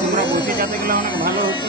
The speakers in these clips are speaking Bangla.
তোমরা বসে যাতে গেলে অনেক ভালো হতো।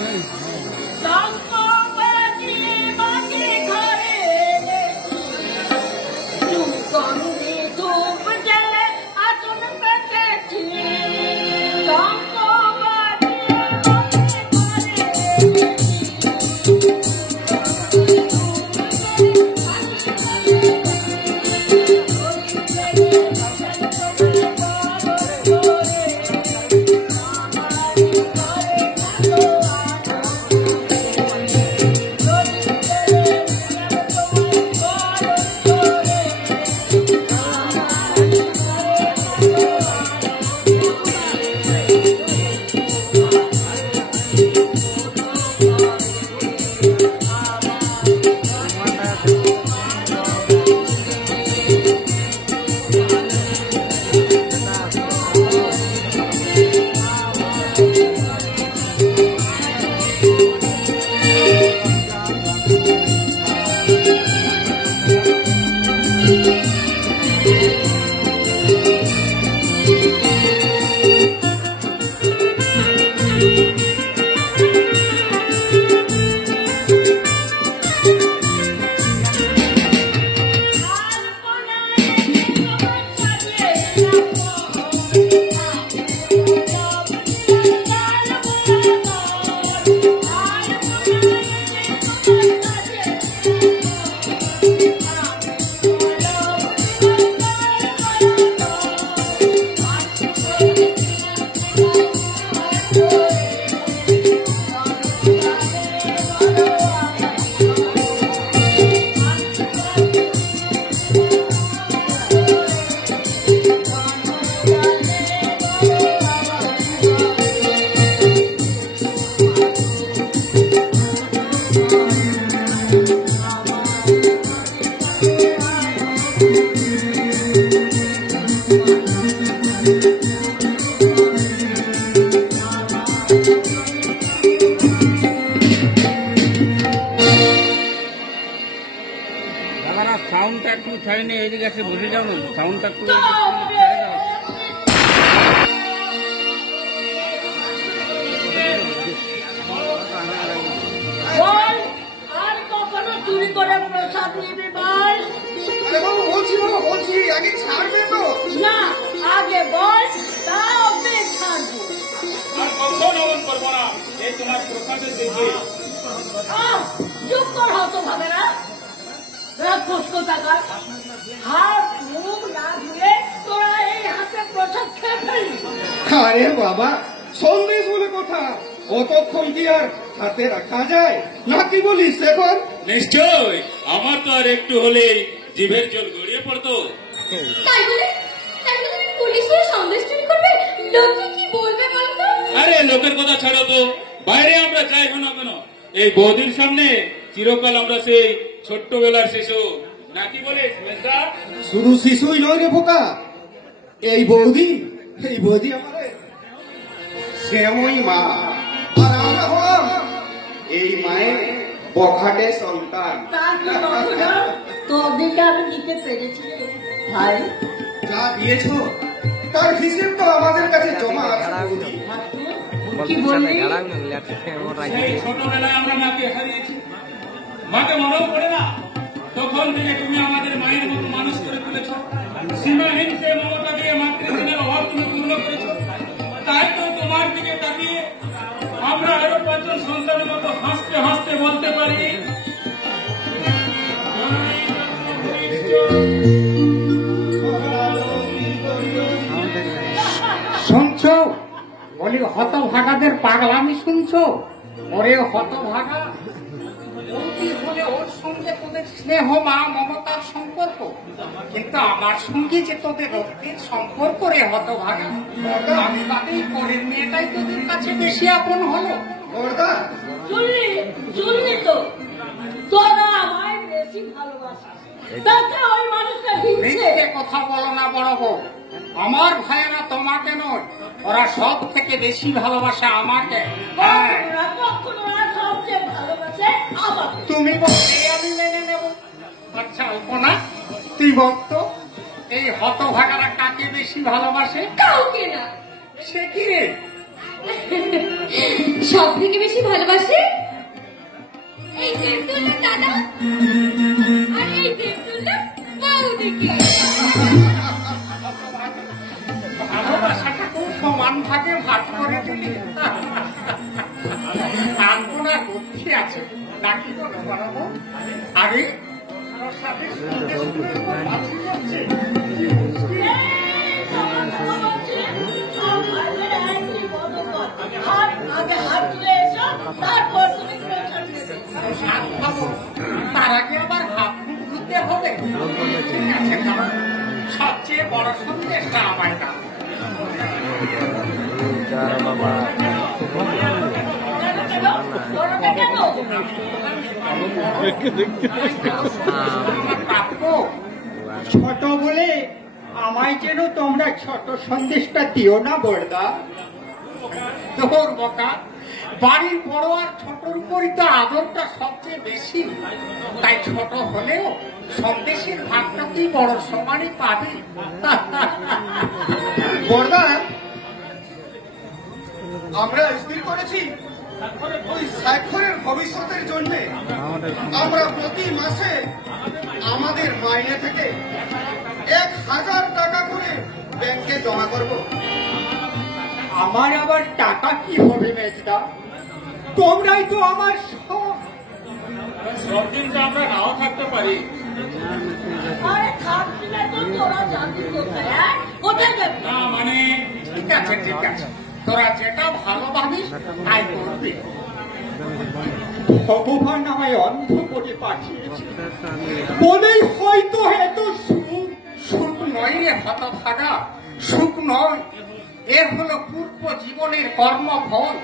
সাউন্ডটা একটু ছাড়ে নিয়ে এদিকে এসে বসে যাও না, সাউন্ডটা একটু আর কখনো চুরি করে প্রসাদ নিবি বল? বলছি আগে ছাড়বে তো না, আগে বল, তাও ছাড়বো। আর কখন অমন করবো না, এই তোমার প্রসাদের দেখবে। চুপ কর হতো ভাবে না, ফুসকো টাকা হাত মুখ না ধুয়ে তোরা এই হাতে প্রসাদ খেয়ে ফেলবি। আরে বাবা, সন্দেশ বলে কথা, অতক্ষণ কি আর হাতে রাখা যায় নাকি বলিস? এখন নিশ্চয় আমার তো আর একটু হলে জিভের জল গড়িয়ে পড়তো। তাই বলে পুলিশের সন্দেশ চুরি করবে, লোকে কি বলবে বলতো? আরে লোকের কথা ছাড়ো তো, বাইরে আমরা যাই না কেন, এই বৌদির সামনে চিরকাল আমরা সেই ছোট্টবেলার শিশু নাকি বলে। শুধু শিশুই নয় রে বোকা, এই বৌদি আমাদের শ্যামই মা, আর আমরা হলাম এই মায়ের বখাটে সন্তান। তোদিকে আমি দিতে পেরেছি ভাই, যা দিয়েছ তার হিসেব তো আমাদের কাছে জমা আছে বৌদি। কি বললি? ছোটবেলায় আমরা মাকে হারিয়েছি, মাকে মনেও পড়ে না, তখন থেকে তুমি আমাদের মায়ের মতো মানুষ করে তুলেছ, সীমাহীন সে মমতা দিয়ে মাতৃস্নেহের অভাব তুমি পূর্ণ করেছ। তাই তো তোমার দিকে তাকিয়ে আমরা আরো 5 জন সন্তানের মতো হাসতে হাসতে বলতে পারি, শুনছো বলি হতভাগাদের পাগলামি শুনছো? ওরে হতভাগা, হলে ওর সঙ্গে তোদের স্নেহ মা মমতার সম্পর্ক, কিন্তু আমার সঙ্গে যে তোদের রক্তের সম্পর্ক রে হতভাগা, আমি বাদেই পরের মেয়েটাই তোদের কাছে বেশি আপন হলো। শুনলি তো, তোরা আমায় বেশি ভালোবাসিস, তাতে ওই মানুষটা হিংসে। কথা বলো না বড় বউ, আমার ভাইয়েরা তোমাকে নয়, ওরা সব থেকে বেশি ভালোবাসে আমাকে। সবচেয়ে ভালোবাসে আমার। তুমি বলতে আমি মেনে নেব। আচ্ছা অল্পনা, তুই বলতো এই হতভাগারা কাকে বেশি ভালোবাসে? কাউকে না। সে কি রে, সব থেকে বেশি ভালোবাসে এই দেবদুল্লার দাদা আর এই দেবদুল্লার বৌদিকে। ভালোবাসাটা খুব সমান ভাগে ভাগ করে দিলি। আলপনা বুদ্ধি আছে নাকি বলো বলবো? আরে ওর সাথে শুনতে শুনতে তোমার ভালোই যাচ্ছে। আগে হাত তুলে এসো, তারপর তুমি প্রসাদ নেবে। হাত খাবো, তার আগে আবার হাত মুখ ধুতে হবে। ঠিক আছে, কারণ সবচেয়ে বড় সন্দেশটা আমায় দাও। কেন? প্রাপ্য ছোট বলে আমায় যেন তোমরা ছোট সন্দেশটা দিও না বড়দা। তোর বকা বাড়ির বড় আর ছোটর উপরই তো আদরটা সবচেয়ে বেশি, তাই ছোট হলেও সন্দেশের ভাগটা তুই বড় সমানই পাবি। বর্দা, আমরা স্থির করেছি ওই স্বাক্ষরের ভবিষ্যতের জন্য আমরা প্রতি মাসে আমাদের মাইনে থেকে 1000 টাকা করে ব্যাংকে জমা করব। আমার আবার টাকা কি হবে মেজদা? তোমরাই তো আমার সব। সব দিন তো আমরা নাও থাকতে পারি। আরে থাকবি না তো তোরা জানবি কোথায়, হ্যাঁ? কোথায় যাবি? না মানে ঠিক আছে ঠিক আছে, তোরা যেটা ভালো ভাবিস তাই করবি। ভগবান আমায় অন্ধ করে পাঠিয়েছে বলেই হয়তো এত সুখ। সুখ নয় রে হতভাগা, সুখ নয়, এ হলো পূর্ব জীবনের কর্মফল।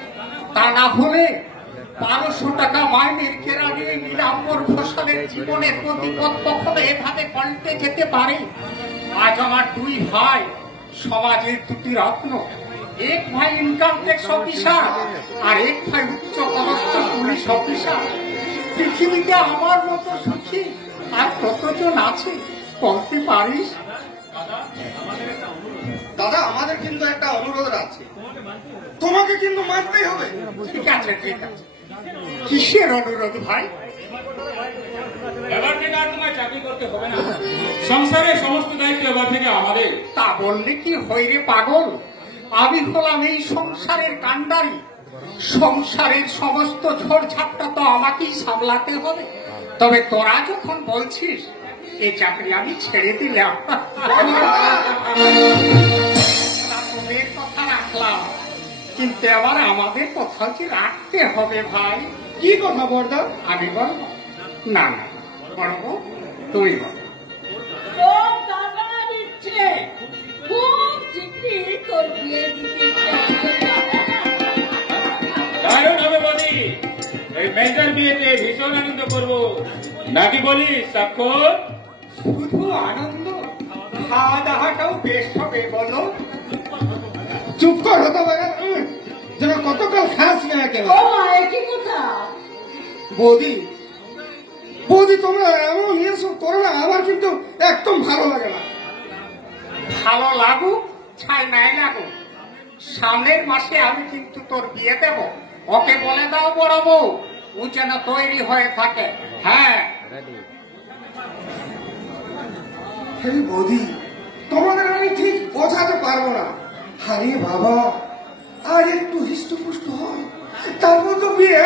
তা না হলে 1200 টাকা মাইনের কেরা দিয়ে নীলাম্বর ঘোষালের জীবনের প্রতিপদ কখনো এভাবে পাল্টে যেতে পারে? আজ আমার 2 ভাই সমাজের 2টি রত্ন। এক ভাই ইনকাম ট্যাক্স অফিসার আর এক ভাই উচ্চ পদস্থ পুলিশ অফিসার। পৃথিবীতে আমার মতো সুখী আর কতজন আছে বলতে পারিস? দাদা, আমাদের কিন্তু একটা অনুরোধ আছে, তোমাকে কিন্তু মানতেই হবে। ঠিক আছে ঠিক আছে, কিসের অনুরোধ ভাই? এবার থেকে আর তোমায় চাকরি করতে হবে না, সংসারের সমস্ত দায়িত্ব এবার থেকে আমাদের। তা বললে কি হয় রে পাগল? আমি হলাম এই সংসারের কাণ্ডারি। সংসারের সমস্ত ঝড়ঝাপটা তো আমাকেই সামলাতে হবে। তবে তোরা যখন বলছিস এই চাকরি আমি ছেড়ে দিলাম, তোদের কথা রাখলাম, কিন্তু এবার আমাদের কথা যে রাখতে হবে ভাই। কি কথা বর্দা? আমি বলবো না? না বলবো, তুই বল। তোর দাদা দিচ্ছে, খুব শিগগিরই তোর বিয়ে দিতে চাই। দারুণ হবে বলি, এই মেজর বিয়েতে ভীষণ আনন্দ করবো নাকি বলিস স্বাক্ষর? শুধু আনন্দ, খাওয়া দাওয়াটাও বেশ হবে বলো। চুপ কর হতভাগা, যেন কতকাল খাস না কেন। ও মা, একই কথা। বৌদি, বৌদি, তোমরা এমন এসব করো না, আমার কিন্তু একদম ভালো লাগে না। ভালো লাগুক ছাই নাই লাগুক, সামনের মাসে আমি কিন্তু তোর বিয়ে দেব। ওকে বলে দাও বড় বউ, ও যেন তৈরি হয়ে থাকে। হ্যাঁ হে বৌদি, তোমাদের আমি ঠিক বোঝাতে পারবো না। আরে বাবা, আর একটু হৃষ্টপুষ্ট হয়, তারপর তো বিয়ে।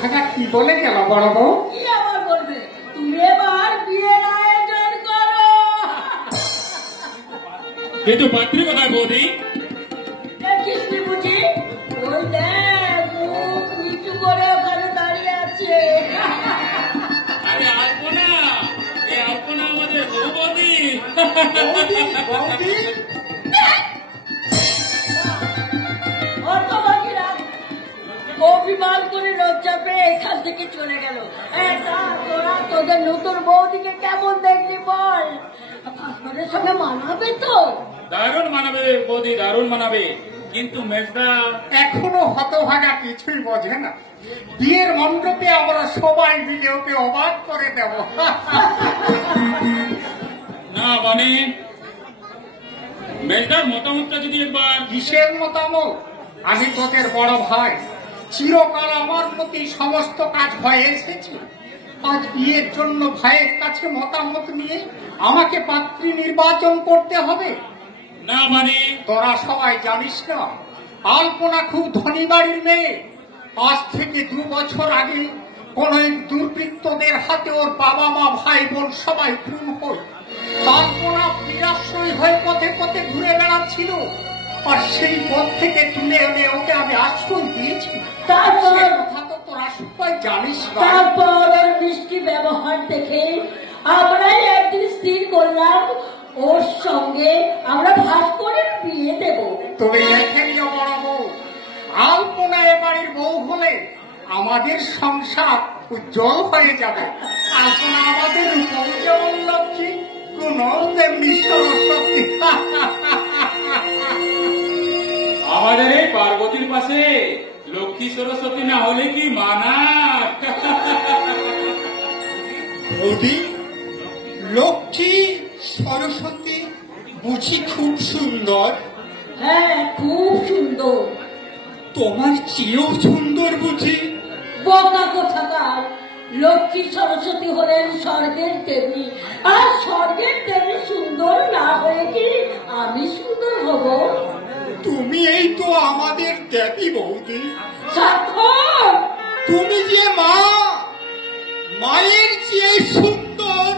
ভাগা কি বলে গেল বড় বউ? কি আবার বলবে? তুমি এবার বিয়ের আয়োজন করো। কিন্তু পাত্রী কোথায় বৌদি? দেখিস নি বুঝি? ওই দেখ, মুখ নিচু করে ওখানে দাঁড়িয়ে আছে। আরে আলপনা, এই আলপনা আমাদের বউ বৌদি। বৌদি, হতভাগীরা অভিমান করে লজ্জা পেয়ে এখান থেকে চলে গেল। তোরা তোদের নতুন বৌদিকে কেমন দেখলি বল? ভাস্করের সঙ্গে মানাবে তো? দারুণ মানাবে বৌদি, দারুণ মানাবে, কিন্তু মেজদা এখনো হতভাগা কিছুই বোঝে না। বিয়ের মণ্ডপে আমরা সবাই মিলে ওকে অবাক করে দেব। না মানে মেজদার মতামতটা যদি একবার। কিসের মতামত? আমি তোদের বড় ভাই, চিরকাল আমার প্রতি সমস্ত কাজ হয়ে এসেছে। আজ বিয়ের জন্য ভাইয়ের কাছে মতামত নিয়ে আমাকে পাত্রী নির্বাচন করতে হবে? না মানে? তোরা সবাই জানিস না, আলপনা খুব ধনী বাড়ির মেয়ে। আজ থেকে 2 বছর আগে কোন এক দুর্বৃত্তদের হাতে ওর বাবা মা ভাই বোন সবাই খুন হল। আলপনা নিরাশ্রয় হয়ে পথে পথে ঘুরে বেড়াচ্ছিল, আর সেই পথ থেকে তুলে এনে ওকে আমি আশ্রয় দিয়েছি। তারপর কথা তো তোরা সবাই জানিস না। তারপর ওর মিষ্টি ব্যবহার দেখে আমরাই একদিন স্থির করলাম ওর সঙ্গে আমরা ভাস্করের বিয়ে দেব। তবে দেখে নিও বড় বউ, আলপনা এ বাড়ির বউ হলে আমাদের সংসার উজ্জ্বল হয়ে যাবে। আলপনা আমাদের রূপম যেমন লক্ষ্মী, কোন তেমনি সরস্বতী। আমাদের এই পার্বতীর পাশে লক্ষ্মী সরস্বতী না হলে কি মানা? বৌদি, লক্ষ্মী সরস্বতী বুঝি খুব সুন্দর? হ্যাঁ, খুব সুন্দর। তোমার চেয়েও সুন্দর বুঝি? বোকা কোথাকার! লক্ষ্মী সরস্বতী হলেন স্বর্গের দেবী, আর স্বর্গের দেবী সুন্দর না হয়ে কি আমি সুন্দর হব? তুমি এই তো আমাদের দেবী বৌদি। স্বাক্ষর! তুমি যে মা, মায়ের চেয়ে সুন্দর